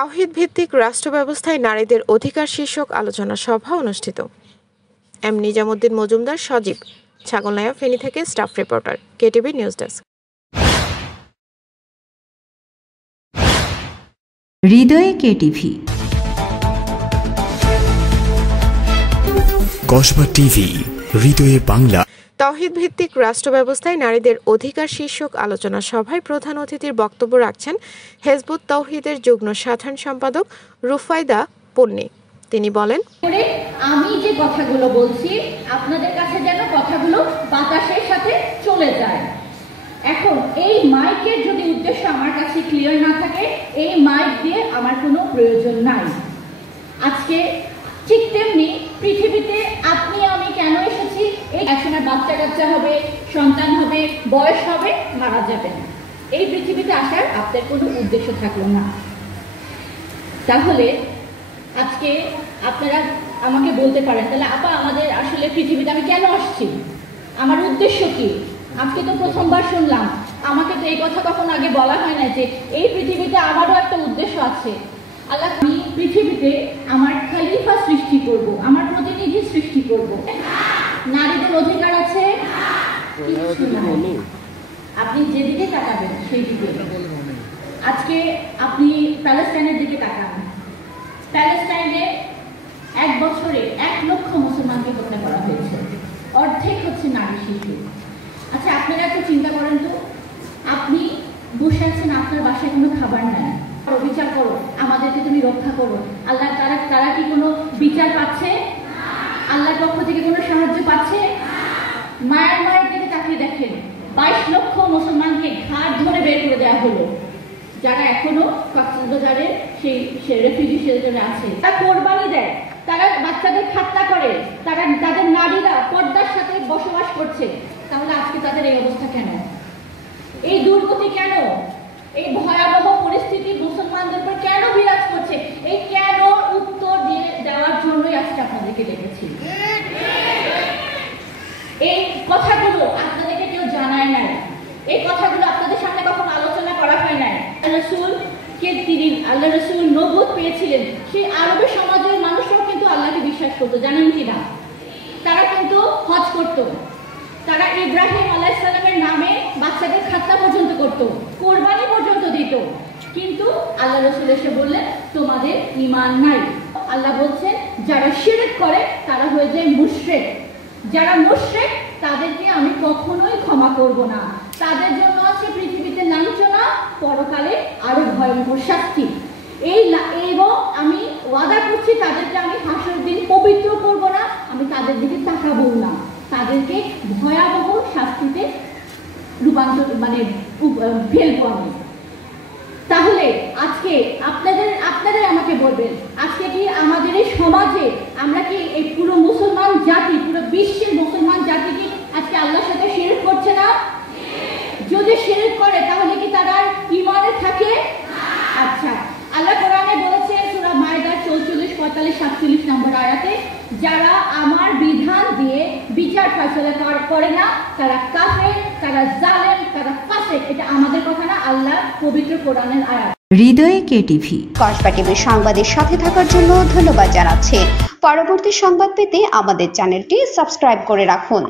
তাওহীদ ভিত্তিক রাষ্ট্র ব্যবস্থায় নারীদের অধিকার শীর্ষক আলোচনা সভা অনুষ্ঠিত। এম নিজামুদ্দিন মজুমদার সজীব, ছাগলনাইয়া, ফেনী থেকে staff reporter, KTV news desk. হৃদয়ে কেটিভি, কসবা টিভি, হৃদয়ে বাংলা। তাওহীদ ভিত্তিক রাষ্ট্র ব্যবস্থায় নারীদের অধিকার শীর্ষক আলোচনা সভায় প্রধান অতিথির বক্তব্য রাখছেন হেজবুত তাওহীদের যুগ্ম সাধারণ সম্পাদক রুফায়দা পন্নী। তিনি বলেন, আমি যে কথাগুলো বলছি আপনাদের কাছে যেন কথাগুলো বাতাসের সাথে চলে যায়। এখন এই মাইকের যদি উদ্দেশ্য আমার কাছে ক্লিয়ার না থাকে, এই মাইক দিয়ে আমার কোনো প্রয়োজন নাই। আজকে ঠিক তেমনি পৃথিবীতে আপনি আমি কেন এসেছি, এই একসময় বাচ্চা কাচ্চা হবে, সন্তান হবে, বয়স হবে, মারা যাবেন। এই পৃথিবীতে আসার আপনার কোনো উদ্দেশ্য থাকলো না। তাহলে আজকে আপনারা আমাকে বলতে পারেন, তাহলে আপা আমাদের আসলে পৃথিবীতে আমি কেন আসছি, আমার উদ্দেশ্য কি? আজকে তো প্রথমবার শুনলাম। আমাকে তো এই কথা কখনো আগে বলা হয় না যে এই পৃথিবীতে আমারও একটা উদ্দেশ্য আছে। আল্লাহ, আমি পৃথিবীতে আমার খলিফা সৃষ্টি করব, আমার প্রতিনিধি সৃষ্টি করব। নারীদের অধিকার আছে? আপনি যেদিকে তাকাবেন সেই দিকে। আজকে আপনি প্যালেস্টাইনের দিকে তাকান। প্যালেস্টাইনে 1 বছরে 1 লক্ষ মুসলমানকে হত্যা করা হয়েছে, অর্ধেক হচ্ছে নারী শিশু। আচ্ছা, আপনারা একটু চিন্তা করেন তো, আপনি বসে আছেন, আপনার বাসায় কোনো খাবার নাই, বিচার করো, আমাদেরকে তুমি রক্ষা করো। আল্লাহ তারা কি কোনো বিচার পাচ্ছে? আল্লাহর পক্ষ থেকে কোনো সাহায্য পাচ্ছে? মায়ানমারের দিকে তাকিয়ে দেখেন, 22 লক্ষ মুসলমানকে ঘাট ধরে বের করে দেওয়া হলো, যারা এখনো কক্সবাজারে সেই রেফিউজি শেল্টারে আছে। তারা কোরবানি দেয়, তারা বাচ্চাদের খাতনা করে, তারা তাদের নারীরা পর্দার সাথে বসবাস করছে। তাহলে আজকে তাদের এই অবস্থা কেন? এই দুর্গতি কেন? এই ভয়াবহ পরিস্থিতি মুসলমানদের উপর কেন বিরাজ করছে? এই কেন উত্তর দিয়ে দেওয়ার জন্যই আজকে আপনাদেরকে ডেকেছি। এই কথাগুলো আপনাদেরকে কেউ জানায় নাই, এই কথাগুলো আপনাদের সামনে কখনো আলোচনা করা হয় নাই। আল্লাহ রসুল নবুয়ত পেয়েছিলেন, সেই আরবের সমাজের মানুষরাও কিন্তু আল্লাহকে বিশ্বাস করতো, জানেন কিনা? তারা কিন্তু হজ করত, তারা ইব্রাহিম আলাইহিস সালামের নামে বাচ্চাদের খাতনা পর্যন্ত করত, কোরবানি পর্যন্ত দিত। কিন্তু আল্লাহ রসুল এসে বললেন, তোমাদের ঈমান নাই। আল্লাহ বলছেন, যারা শিরক করে তারা হয়ে যায় মুশরিক। যারা মুশরিক তাদেরকে আমি কখনোই ক্ষমা করব না। তাদের জন্য আছে পৃথিবীতে লাঞ্ছনা, পরকালে আরো ভয়ঙ্কর শাস্তি। এবং আমি ওয়াদা করছি, তাদেরকে আমি হাসরের দিন পবিত্র করব না, আমি তাদের দিকে তাকাবো না, তাদেরকে ভয়াবহ শাস্তিতে রূপান্তর ফেলবো আমি। তাহলে আজকে আপনাদের আমাকে বলবেন, আজকে কি আমাদের এই সমাজে আমরা কি এই পুরো মুসলমান জাতি, পুরো বিশ্বের মুসলমান জাতি কি আজকে আল্লাহর সাথে শিরক করছে না? যদি শিরক করে তাহলে কি তারা ঈমানে থাকে? আচ্ছা, আল্লাহ কোরআনে বলেছে সূরা মায়েদার 44, 45, 47 নম্বর আয়াতে, যারা আমার বিধান দিয়ে বিচার ফয়সালা করে না তারা কাফের, তারা জালেম, তারা ফাসিক। এটা আমাদের কথা না, আল্লাহ পবিত্র কোরআনের আয়াত। হৃদয়ে কেটিভি, কসবা টিভির সংবাদের সাথে থাকার জন্য ধন্যবাদ জানাচ্ছি। পরবর্তী সংবাদ পেতে আমাদের চ্যানেলটি সাবস্ক্রাইব করে রাখুন।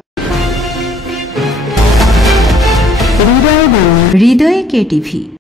হৃদয়ে কেটিভি।